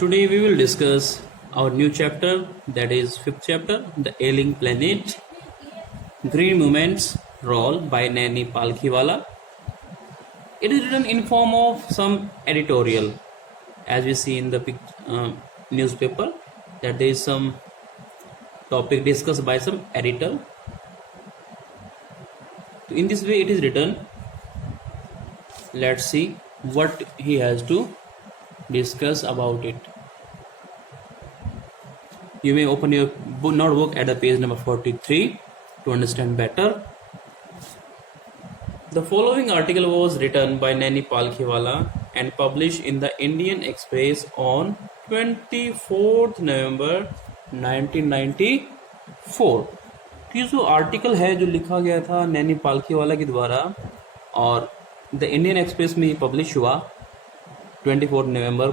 Today we will discuss our new chapter, that is fifth chapter, The Ailing Planet, Green Movement's Role by Naini Palkhiwala. It is written in form of some editorial, as we see in the newspaper, that there is some topic discussed by some editor. In this way it is written. Let's see what he has to discuss about it. You may open your notebook at the page number 43 to understand better. The following article was written by Naini Palkhiwala and published in the Indian Express on 24th November 1994. ये जो article है जो लिखा गया था नैनी पालखीवाला के द्वारा और द इंडियन एक्सप्रेस में पब्लिश हुआ 24 नवंबर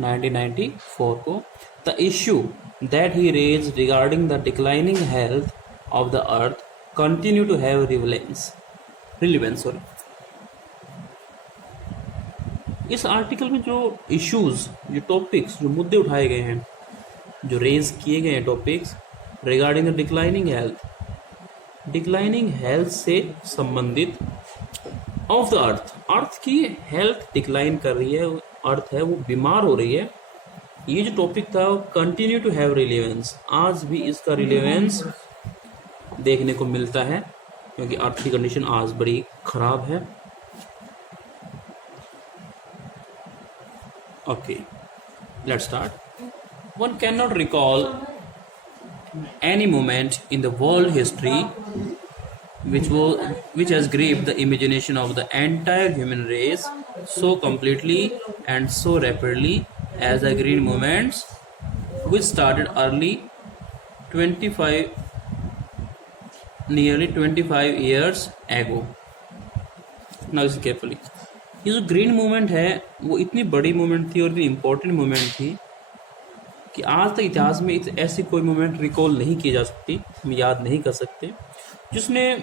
1994 को. The issue that he raise regarding the declining health of the earth continue to have relevance. इस आर्टिकल में जो इश्यूज, जो टॉपिक्स, जो मुद्दे उठाए गए हैं, जो रेज किए गए हैं topics regarding the declining health से संबंधित ऑफ द अर्थ की हेल्थ डिक्लाइन कर रही है, अर्थ है वो बीमार हो रही है. ये जो टॉपिक था कंटिन्यू टू हैव रिलेवेंस, आज भी इसका रिलेवेंस देखने को मिलता है क्योंकि अर्थ की कंडीशन आज बड़ी खराब है. Okay, let's start. One can not recall any moment in the world history which has gripped the imagination of the entire human race so completely and so rapidly as the green movements which started nearly 25 years ago. Now listen carefully. ये जो green movement है वो इतनी बड़ी movement थी और इतनी important movement थी कि आज तक इतिहास में ऐसी कोई मोमेंट रिकॉल नहीं की जा सकती, हम याद नहीं कर सकते, जिसने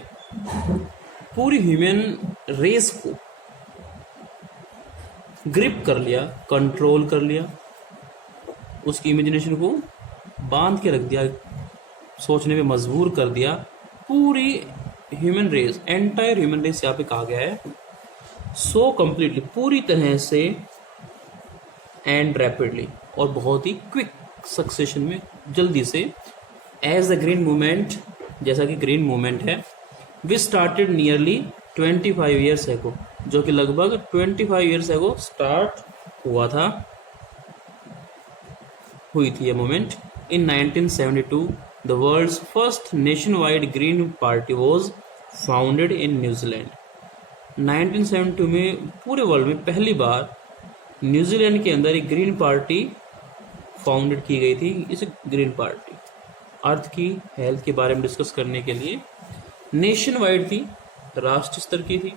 पूरी ह्यूमन रेस को ग्रिप कर लिया, कंट्रोल कर लिया, उसकी इमेजिनेशन को बांध के रख दिया, सोचने में मजबूर कर दिया. पूरी human race, entire human race यहाँ पे कहा गया है, सो कंप्लीटली, पूरी तरह से, एंड रैपिडली, और बहुत ही क्विक सक्सेशन में, जल्दी से, एज द ग्रीन मूवमेंट, जैसा कि ग्रीन मूवमेंट है, which started nearly 25 years ago, जो कि लगभग 25 ईयर्स एगो स्टार्ट हुई थी ये movement. In 1972 the world's first nationwide green party was founded in New Zealand. 1972 में पूरे वर्ल्ड में पहली बार न्यूजीलैंड के अंदर एक ग्रीन पार्टी फाउंडेड की गई थी. इस ग्रीन पार्टी अर्थ की हेल्थ के बारे में डिस्कस करने के लिए नेशन वाइड थी, राष्ट्र स्तर की थी.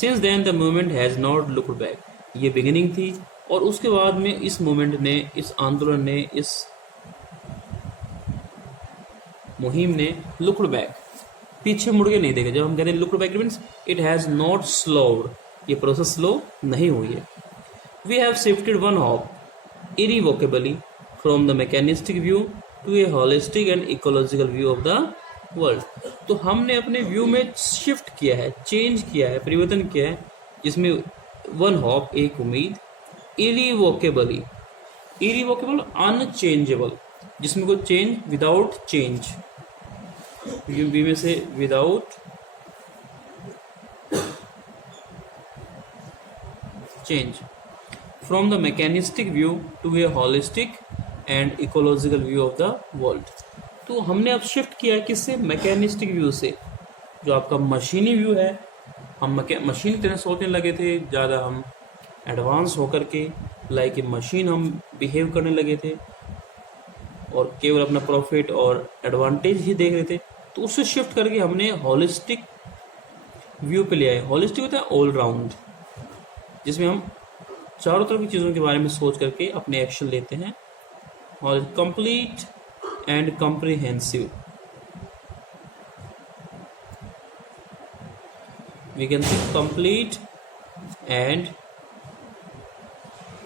Since then the movement has not looked back, ये बिगिनिंग थी, और उसके बाद में इस मूवमेंट ने, इस आंदोलन ने, इस मुहिम ने लुक्ड बैक, पीछे मुड़ के नहीं देखा. जब हम कहते हैं looked back means it has not slowed, ये प्रोसेस स्लो नहीं हुई है. We have shifted one hop irrevocably from the mechanistic view to a holistic and ecological view of the world. तो हमने अपने व्यू में शिफ्ट किया है, चेंज किया है, परिवर्तन किया है, जिसमें वन हॉप, एक उम्मीद, irrevocably, अनचेंजेबल, जिसमें कोई चेंज, विदाउट चेंज, व्यू में से without change, from the mechanistic view to a holistic and ecological view of the world. तो हमने अब शिफ्ट किया किससे? मैकेनिस्टिक व्यू से, जो आपका मशीनी व्यू है. हम मशीन तरह सोचने लगे थे, ज़्यादा हम एडवांस होकर के लाइक ए मशीन हम बिहेव करने लगे थे और केवल अपना प्रॉफिट और एडवांटेज ही देख रहे थे. तो उससे शिफ्ट करके हमने हॉलिस्टिक व्यू पे ले आए. हॉलिस्टिक होता है ऑल राउंड, जिसमें हम चारों तरफ की चीज़ों के बारे में सोच करके अपने एक्शन लेते हैं. और complete and comprehensive, we can say complete and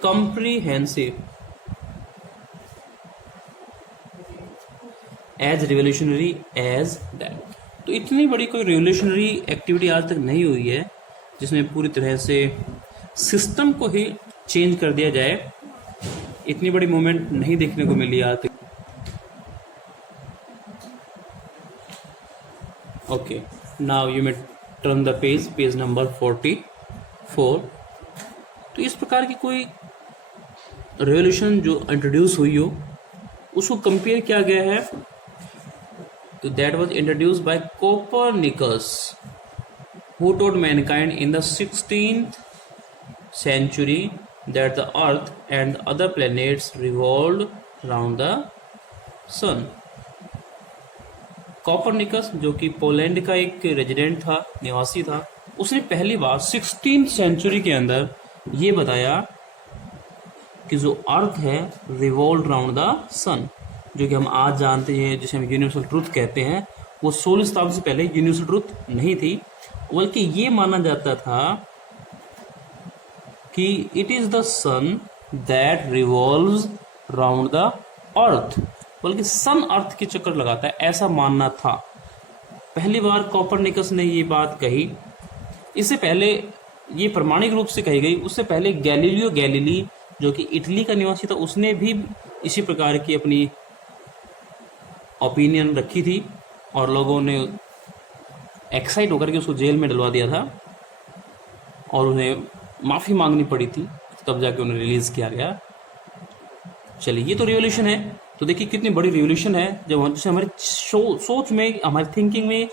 comprehensive as revolutionary as that. तो इतनी बड़ी कोई रिवोल्यूशनरी एक्टिविटी आज तक नहीं हुई है जिसमें पूरी तरह से सिस्टम को ही चेंज कर दिया जाए। इतनी बड़ी मूवमेंट नहीं देखने को मिली आज तक। Okay, now you may turn the page number 44। तो इस प्रकार की कोई रेवोल्यूशन जो इंट्रोड्यूस हुई हो उसको कंपेयर किया गया है। तो that was introduced by Copernicus who told Mankind in the 16th century that the earth and other planets revolved around the sun। Copernicus जो कि पोलैंड का एक रेजिडेंट था, निवासी था, उसने पहली बार 16th सेंचुरी के अंदर ये बताया कि जो अर्थ है रिवॉल्व राउंड द सन, जो कि हम आज जानते हैं, जिसे हम यूनिवर्सल ट्रूथ कहते हैं, वो 16 शताब्दी से पहले यूनिवर्सल ट्रूथ नहीं थी, बल्कि ये माना जाता था कि it is the sun that revolves round the earth, बल्कि सन अर्थ के चक्कर लगाता है, ऐसा मानना था। पहली बार कोपरनिकस ने ये बात कही। इससे पहले ये प्रमाणिक रूप से कही गई, उससे पहले गैलीलियो गैलीली जो कि इटली का निवासी था, उसने भी इसी प्रकार की अपनी ओपिनियन रखी थी और लोगों ने एक्साइट होकर के उसको जेल में डलवा दिया था और उन्हें माफ़ी मांगनी पड़ी थी, तब जाके उन्हें रिलीज़ किया गया। चलिए, ये तो रिवोल्यूशन है। तो देखिए कितनी बड़ी रिवोल्यूशन है जब जिसे हमारे सोच में, हमारी थिंकिंग में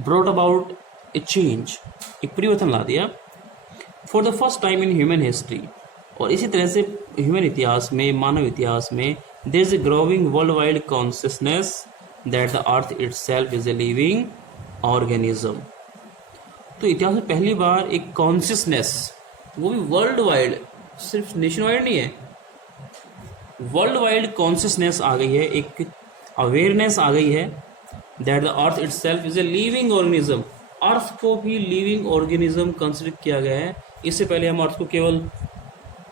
ब्रॉट अबाउट ए चेंज, एक परिवर्तन ला दिया for the first time in human history. और इसी तरह से ह्यूमन इतिहास में, मानव इतिहास में, there is a growing worldwide consciousness that the earth itself is a living organism. तो इतिहास में पहली बार एक कॉन्शियसनेस, वो भी वर्ल्ड वाइड, सिर्फ नेशन वाइड नहीं है, वर्ल्ड वाइड कॉन्शियसनेस आ गई है, एक अवेयरनेस आ गई है that the earth itself is a living organism. Earth को भी लिविंग ऑर्गेनिज्म कंसिडर किया गया है। इससे पहले हम अर्थ को केवल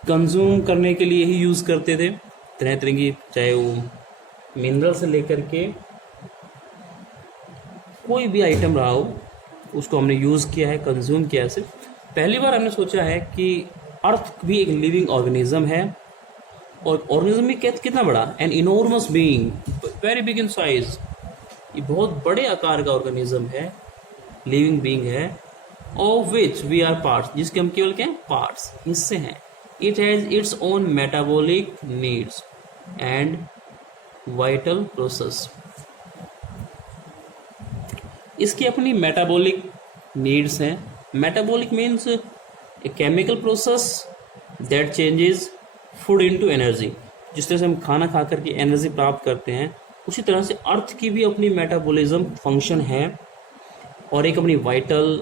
कंज्यूम करने के लिए ही यूज़ करते थे, तरह तरह की, चाहे वो मिनरल से लेकर के कोई भी आइटम रहा हो, उसको हमने यूज़ किया है, कंज्यूम किया है। सिर्फ पहली बार हमने सोचा है कि अर्थ भी एक लिविंग ऑर्गेनिज्म है, और ऑर्गेनिज्म भी कितना बड़ा, an enormous being, very big in size, ये बहुत बड़े आकार का ऑर्गेनिज्म है, लिविंग बीइंग है, of which we are parts, जिसके हम केवल क्या, पार्ट्स, हिस्से हैं। It has its own metabolic needs and vital process, इसकी अपनी मेटाबॉलिक नीड्स हैं। Metabolic means a chemical process that changes food into energy. जिस तरह से हम खाना खा करके एनर्जी प्राप्त करते हैं, उसी तरह से अर्थ की भी अपनी मेटाबॉलिज्म फंक्शन है और एक अपनी वाइटल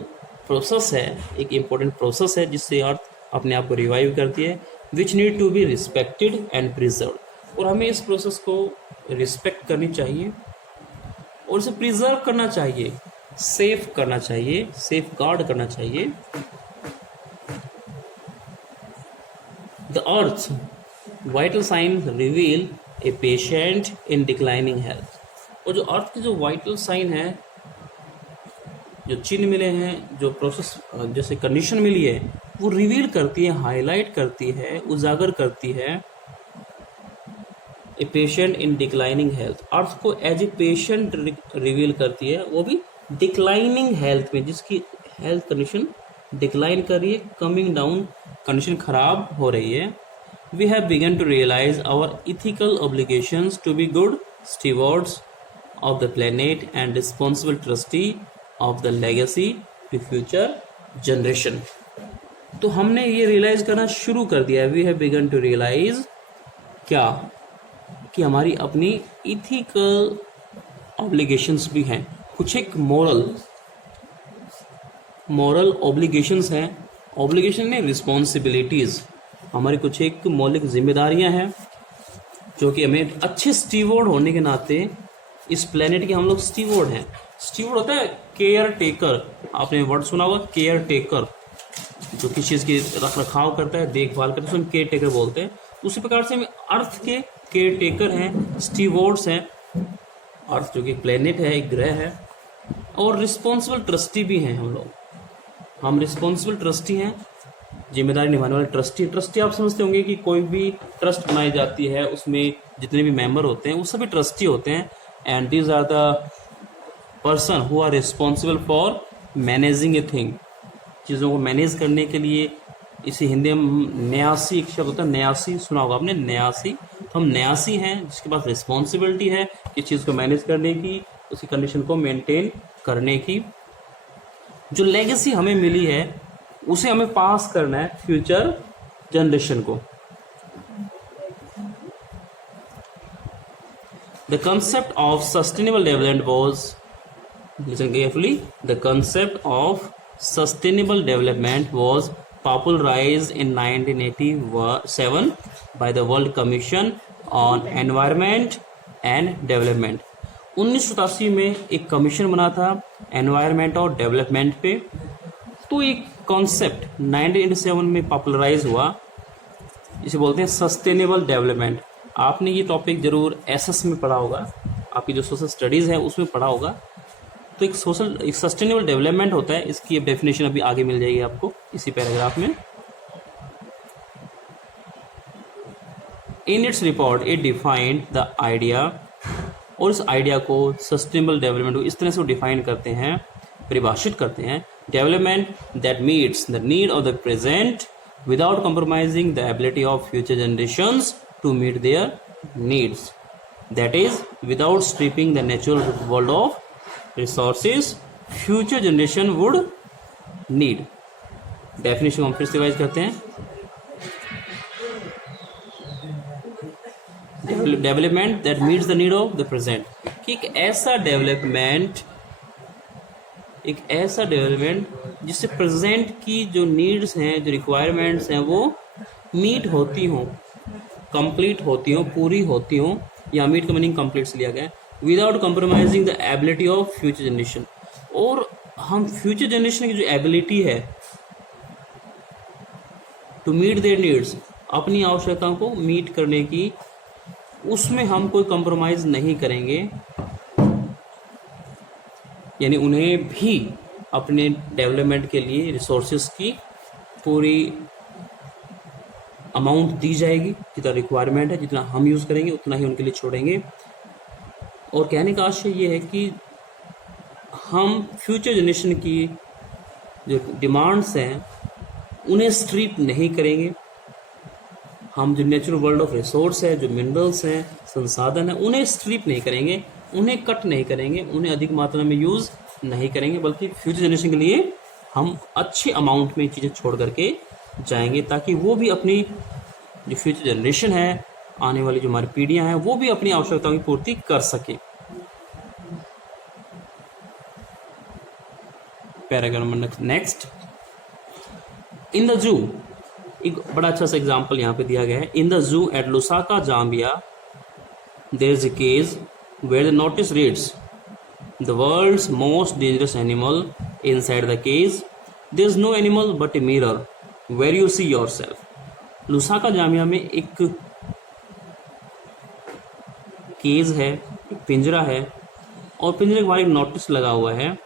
प्रोसेस है, एक इम्पोर्टेंट प्रोसेस है जिससे अर्थ अपने आप को रिवाइव करती है, which need to be respected and preserve. और हमें इस प्रोसेस को रिस्पेक्ट करनी चाहिए और इसे प्रिजर्व करना चाहिए, सेफ करना चाहिए, सेफ गार्ड करना चाहिए। The earth vital sign reveal a patient in declining health. और जो अर्थ के जो वाइटल साइन है, जो चिन्ह मिले हैं, जो प्रोसेस, जैसे कंडीशन मिली है, वो रिवील करती है, हाईलाइट करती है, उजागर करती है a patient in declining health. Earth को एज ए पेशेंट रिवील करती है, वो भी डिक्लाइनिंग हेल्थ में, जिसकी हेल्थ कंडीशन डिक्लाइन कर रही है, कमिंग डाउन, कंडीशन खराब हो रही है। We have begun to realise our ethical obligations to be good stewards of the planet and responsible trustee of the legacy to future generation. तो हमने ये रियलाइज करना शुरू कर दिया है, we have begun to realise क्या, कि हमारी अपनी इथिकल ऑब्लिगेशंस भी हैं, कुछ एक मॉरल ऑब्लिगेशंस हैं, ऑब्लिगेशन ने रिस्पॉन्सिबिलिटीज़, हमारी कुछ एक मौलिक जिम्मेदारियां हैं जो कि हमें अच्छे स्टीवर्ड होने के नाते इस प्लेनेट के हम लोग स्टीवर्ड हैं। स्टीवर्ड होता है केयर टेकर, आपने वर्ड सुना होगा केयर टेकर, जो किसी चीज़ की रख रखाव करता है, देखभाल करता है, उसको केयर टेकर बोलते हैं। उसी प्रकार से हम अर्थ के केयर टेकर हैं, स्टीवर्ड्स हैं, अर्थ जो कि एक प्लेनेट है, एक ग्रह है, और रिस्पॉन्सिबल ट्रस्टी भी हैं हम लोग। हम रिस्पॉन्सिबल ट्रस्टी हैं, जिम्मेदारी निभाने वाले ट्रस्टी। ट्रस्टी आप समझते होंगे कि कोई भी ट्रस्ट बनाई जाती है, उसमें जितने भी मेंबर होते हैं वो सभी ट्रस्टी होते हैं। And these are the person who are responsible for managing a thing, चीज़ों को मैनेज करने के लिए। इसे हिंदी में न्यासी एक शब्द होता है, न्यासी सुना होगा आपने, न्यासी। तो हम न्यासी हैं जिसके पास रिस्पॉन्सिबिलिटी है इस चीज़ को मैनेज करने की, उसकी कंडीशन को मेंटेन करने की। जो लेगेसी हमें मिली है उसे हमें पास करना है फ्यूचर जनरेशन को। The concept of sustainable development was, listen carefully, the concept of sustainable development was popularized in 1987 by the World Commission on Environment and Development। 1987 में एक कमीशन बना था एनवायरनमेंट और डेवलपमेंट पे। तो एक कॉन्सेप्ट 1987 में पॉपुलराइज हुआ, इसे बोलते हैं सस्टेनेबल डेवलपमेंट। आपने ये टॉपिक जरूर एसएस में पढ़ा होगा, आपकी जो सोशल स्टडीज़ है उसमें पढ़ा होगा। तो एक सस्टेनेबल डेवलपमेंट होता है, इसकी डेफिनेशन अभी आगे मिल जाएगी आपको इसी पैराग्राफ में। In its report it defined the idea, और इस आइडिया को सस्टेनेबल डेवलपमेंट को इस तरह से डिफाइन करते हैं, परिभाषित करते हैं, development that meets the need of the present without compromising the ability of future generations to meet their needs, that is without stripping the natural world of resources future generation would need। Definition हम फिर से revise करते हैं। Development that meets the need of the present, कि एक ऐसा development जिससे present की जो नीड्स हैं, जो रिक्वायरमेंट्स हैं वो मीट होती हों, कंप्लीट होती हों, पूरी होती हों। या मीट का मीनिंग कंप्लीट से लिया गया है। Without compromising the ability of future generation, और हम फ्यूचर जनरेशन की जो एबिलिटी है टू मीट देयर नीड्स, अपनी आवश्यकताओं को मीट करने की, उसमें हम कोई कॉम्प्रोमाइज नहीं करेंगे। यानी उन्हें भी अपने डेवलपमेंट के लिए रिसोर्सेज की पूरी अमाउंट दी जाएगी, जितना रिक्वायरमेंट है, जितना हम यूज़ करेंगे उतना ही उनके लिए छोड़ेंगे। और कहने का आशय ये है कि हम फ्यूचर जनरेशन की जो डिमांड्स हैं उन्हें स्ट्रिप नहीं करेंगे। हम जो नेचुरल वर्ल्ड ऑफ रिसोर्स है, जो मिनरल्स हैं, संसाधन है, उन्हें स्ट्रिप नहीं करेंगे, उन्हें कट नहीं करेंगे, उन्हें अधिक मात्रा में यूज़ नहीं करेंगे, बल्कि फ्यूचर जनरेशन के लिए हम अच्छे अमाउंट में चीज़ें छोड़ करके जाएंगे, ताकि वो भी अपनी जो फ्यूचर जनरेशन है, आने वाली जो हमारी पीढ़ियां हैं, वो भी अपनी आवश्यकताओं की पूर्ति कर सके। Paragraph number next. In the जू, एक बड़ा अच्छा सा एग्जांपल यहाँ पे दिया गया है। In the zoo at Lusaka Zambia there is a cage where the notice reads the world's most dangerous animal inside the cage there is no animal but a mirror where you see yourself. Lusaka Zambia में एक cage है, एक पिंजरा है, और पिंजरे के बाहर एक नोटिस लगा हुआ है,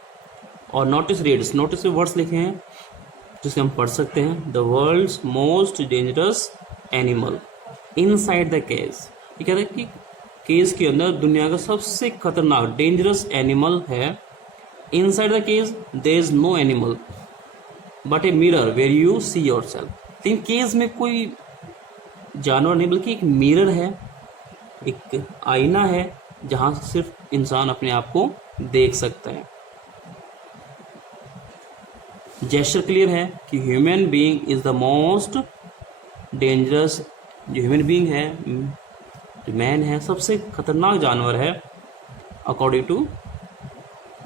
और नोटिस रीड्स, नोटिस पे वर्ड्स लिखे हैं जिसे हम पढ़ सकते हैं। The world's most dangerous animal inside the cage, ये कहते हैं कि केज के अंदर दुनिया का सबसे खतरनाक डेंजरस एनिमल है। Inside the cage there is no animal but a mirror where you see yourself. लेकिन केज में कोई जानवर नहीं, बल्कि एक मिरर है, एक आईना है, जहां सिर्फ इंसान अपने आप को देख सकता है। जेस्चर क्लियर है कि human being is the most dangerous, जो ह्यूमन बीइंग है, जो मैन है, सबसे खतरनाक जानवर है according to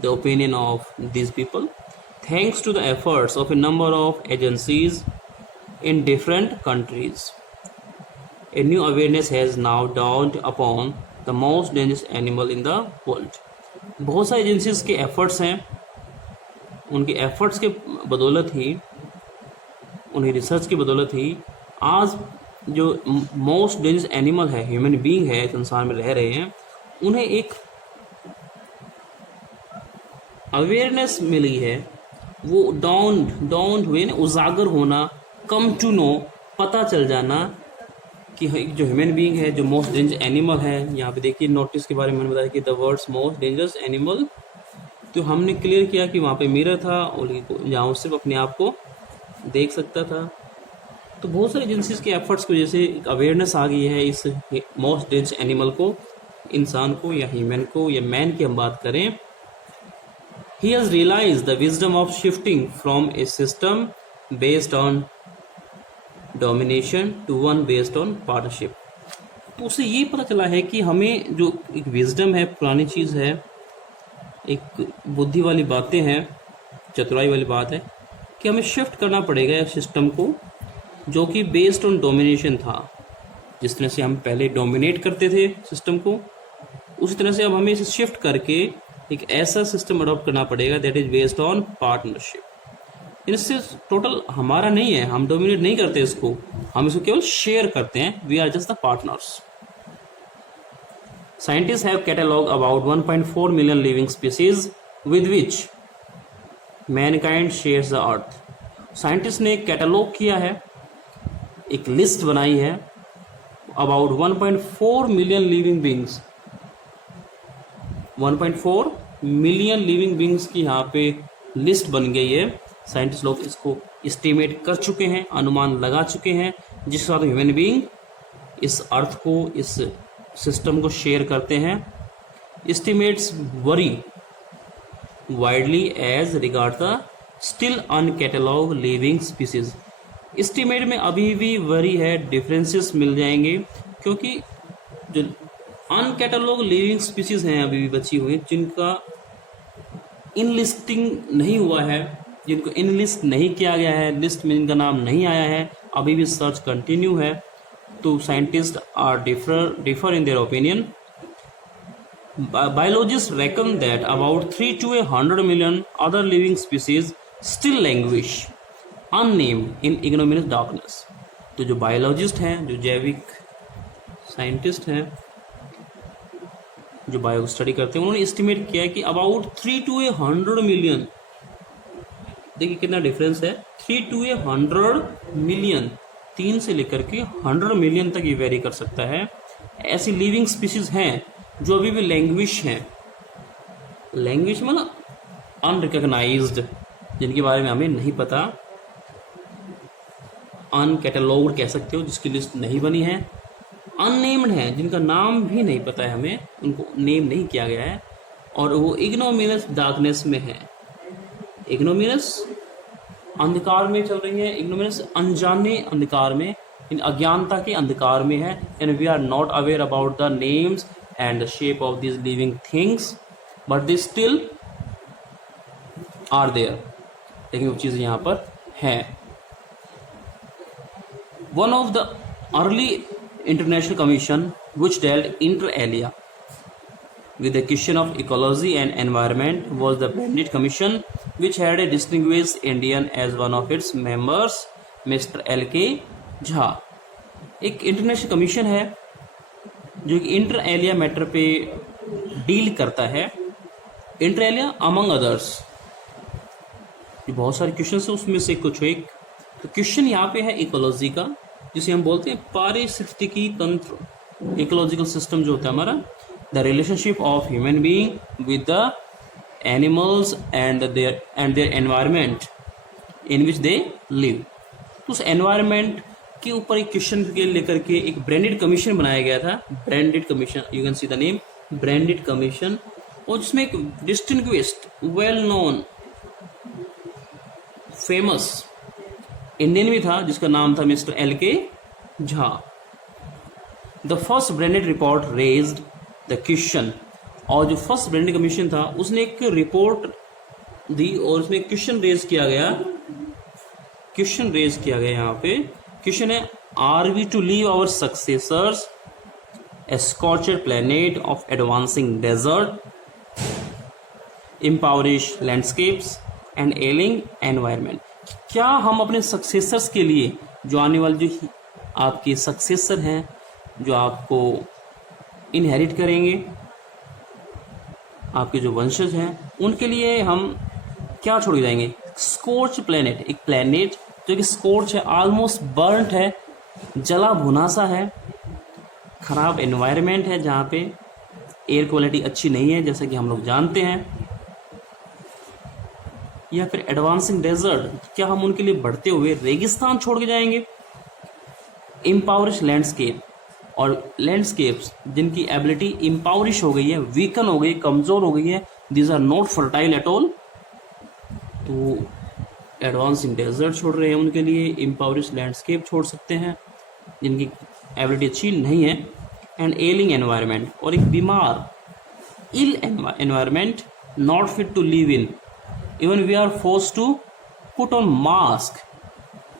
the opinion of this people, thanks to the efforts of a number of agencies in different countries. A new awareness has now dawned upon the most dangerous animal in the world। बहुत सारी agencies के efforts हैं, उनके efforts के बदौलत ही, उन्हें research की बदौलत ही आज जो मोस्ट डेंजरस एनिमल है, ह्यूमन बीइंग है, संसार में रह रहे हैं, उन्हें एक अवेयरनेस मिली है, वो डाउन हुए ना, उजागर होना, कम टू नो, पता चल जाना कि जो ह्यूमन बीइंग है, जो मोस्ट डेंजरस एनिमल है, यहाँ पे देखिए नोटिस के बारे में मैंने बताया कि the words most dangerous animal, तो हमने क्लियर किया कि वहाँ पे मिरर था और जहाँ वो सिर्फ अपने आप को देख सकता था। तो बहुत सारी एजेंसीज के एफर्ट्स की वजह से एक अवेयरनेस आ गई है इस मोस्ट डेंजरस एनिमल को, इंसान को या ह्यूमन को या मैन की हम बात करें। He has realized the wisdom of shifting from a system based on domination to one based on partnership. तो उसे ये पता चला है कि हमें जो एक विजडम है, पुरानी चीज़ है, एक बुद्धि वाली बातें हैं, चतुराई वाली बात है कि हमें शिफ्ट करना पड़ेगा इस सिस्टम को जो कि बेस्ड ऑन डोमिनेशन था। जिस तरह से हम पहले डोमिनेट करते थे सिस्टम को, उसी तरह से अब हमें इसे शिफ्ट करके एक ऐसा सिस्टम अडॉप्ट करना पड़ेगा that is based on partnership. इससे टोटल हमारा नहीं है, हम डोमिनेट नहीं करते इसको, हम इसको केवल शेयर करते हैं। We are just the partners. Scientists have cataloged about 1.4 million living species with which mankind shares the earth. Scientist ने कैटलॉग किया है, एक लिस्ट बनाई है about 1.4 million living beings, 1.4 million living beings की यहाँ पे लिस्ट बन गई है। साइंटिस्ट लोग इसको एस्टिमेट कर चुके हैं, अनुमान लगा चुके हैं, जिस साथ ह्यूमन बींग इस अर्थ को, इस सिस्टम को शेयर करते हैं। Estimates vary widely as regard the still uncatalog living species. Estimate में अभी भी वरी है, डिफरेंसेस मिल जाएंगे, क्योंकि जो अनकैटलॉग लिविंग स्पीसीज हैं अभी भी बची हुई, जिनका इन लिस्टिंग नहीं हुआ है, जिनको इन लिस्ट नहीं किया गया है, लिस्ट में जिनका नाम नहीं आया है, अभी भी सर्च कंटिन्यू है। तो scientist are differ in their opinion. Biologists reckon that about 3 to 100 million other living species still languish unnamed in ignominious darkness. तो जो बायोलॉजिस्ट हैं, जो जैविक साइंटिस्ट हैं, जो बायो स्टडी करते हैं, उन्होंने एस्टिमेट किया है कि अबाउट 3 to 100 मिलियन, देखिए कितना डिफरेंस है, 3 to 100 मिलियन, 3 से लेकर के 100 मिलियन तक ये वेरी कर सकता है। ऐसी लिविंग स्पीसीज हैं जो अभी भी लैंग्विश हैं। लैंग्वेज मतलब अनरिकॉग्नाइज्ड, जिनके बारे में हमें नहीं पता, अनकैटलॉग्ड कह सकते हो, जिसकी लिस्ट नहीं बनी है। अननेम्ड है, जिनका नाम भी नहीं पता है हमें, उनको नेम नहीं किया गया है, और वो इग्नोमिनस डार्कनेस में है। इग्नोमिनस अंधकार में चल रही है, इग्नोमिनस अनजाने अंधकार में, इन अज्ञानता के अंधकार में है। And we are not aware about the names and the shape of these living things, but they still are there, लेकिन वो चीज़ यहाँ पर है। One of the early international commission which dealt inter alia with the question of ecology and environment was the Bandit Commission, which had a distinguished Indian as one of its members, Mr. L.K. Jha। एक international commission है जो कि inter Elia matter पे deal करता है। Inter Elia among others, ये बहुत सारे क्वेश्चन है, उसमें से कुछ एक तो क्वेश्चन यहाँ पे है इकोलॉजी का, जिसे हम बोलते हैं पारिस्थितिकी तंत्र। इकोलॉजिकल सिस्टम जो होता है हमारा, the relationship of human being with the animals and their environment in which they live. तो उस एनवायरमेंट के ऊपर एक क्वेश्चन के लेकर के एक ब्रांडेड कमीशन बनाया गया था। Branded commission, you can see the name, branded commission, और जिसमें एक distinguished, well known, famous Indian भी था, जिसका नाम था mister L.K. Jha. The first branded report raised the question, और जो फर्स्ट ब्रांडेड कमीशन था उसने एक रिपोर्ट दी और उसमें एक क्वेश्चन रेज किया गया यहाँ पे। क्वेश्चन है, are we to leave our successors a scorched planet of advancing desert, impoverish landscapes and ailing environment. क्या हम अपने सक्सेसर्स के लिए, जो आने वाले जो आपके सक्सेसर हैं, जो आपको इनहेरिट करेंगे, आपके जो वंशज हैं, उनके लिए हम क्या छोड़ के जाएंगे? स्कोर्च प्लेनेट, एक प्लेनेट जो कि स्कोर्च है, ऑलमोस्ट बर्न्ट है, जला भुना सा है, खराब एनवायरनमेंट है जहाँ पे एयर क्वालिटी अच्छी नहीं है जैसा कि हम लोग जानते हैं। या फिर एडवांसिंग डेजर्ट, क्या हम उनके लिए बढ़ते हुए रेगिस्तान छोड़ के जाएंगे? इम्पावरिश लैंडस्केप, और लैंडस्केप्स जिनकी एबिलिटी इम्पावरिश हो गई है, वीकन हो गई, कमजोर हो गई है, these are not fertile at all, तो एडवांसिंग डेजर्ट छोड़ रहे हैं उनके लिए, इम्पावरिश लैंडस्केप छोड़ सकते हैं जिनकी एबिलिटी अच्छी नहीं है, एंड एलिंग एनवायरनमेंट, और एक बीमार ill environment, not fit to live in, even we are forced to put on mask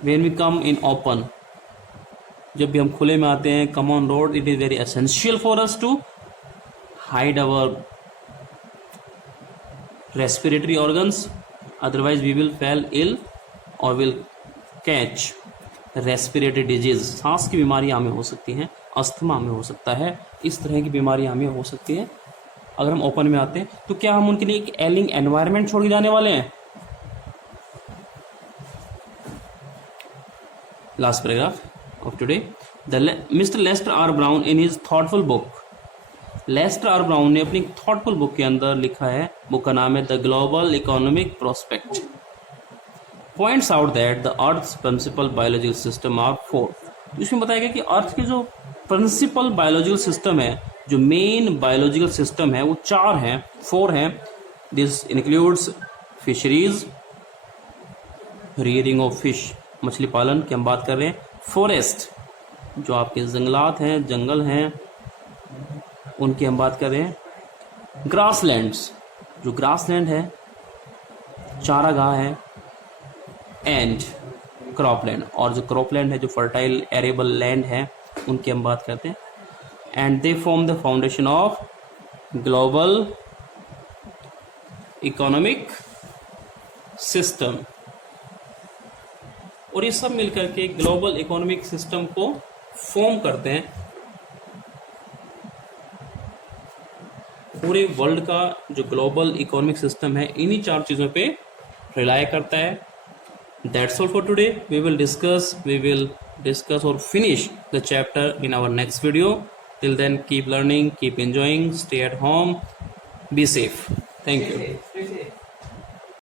when we come in open, जब भी हम खुले में आते हैं, come on road, it is very essential for us to hide our respiratory organs, otherwise we will fell ill और will catch respiratory disease, सांस की बीमारियां हमें हो सकती हैं, अस्थमा हमें हो सकता है, इस तरह की बीमारियां हमें हो सकती है अगर हम ओपन में आते हैं। तो क्या हम उनके लिए एक एलिंग एनवायरनमेंट छोड़ के जाने वाले हैं? Last paragraph of today, mister Lester R Brown in his thoughtful book, Lester R Brown ने अपनी थॉटफुल बुक के अंदर लिखा है, बुक का नाम है the global economic prospect, points out that the earth's principal biological system are 4। तो इसमें बताया गया कि अर्थ के जो प्रिंसिपल बायोलॉजिकल सिस्टम है, जो मेन बायोलॉजिकल सिस्टम है, वो 4 हैं, 4 हैं। This includes fisheries, rearing of fish, मछली पालन की हम बात कर रहे हैं, फॉरेस्ट जो आपके जंगलात हैं, जंगल हैं, उनकी हम बात कर रहे हैं, ग्रासलैंड्स जो ग्रासलैंड है, चारागाह है, एंड क्रॉपलैंड, और जो क्रॉपलैंड है, जो फर्टाइल एरेबल लैंड है, उनकी हम बात करते हैं, and they form the foundation of global economic system, और ये सब मिलकर के ग्लोबल इकोनॉमिक सिस्टम को फॉर्म करते हैं। पूरे वर्ल्ड का जो ग्लोबल इकोनॉमिक सिस्टम है, इन्हीं 4 चीजों पे रिलाय करता है। That's all for today. We will discuss or finish the chapter in our next video. Till then, keep learning, keep enjoying, stay at home, be safe. Thank you.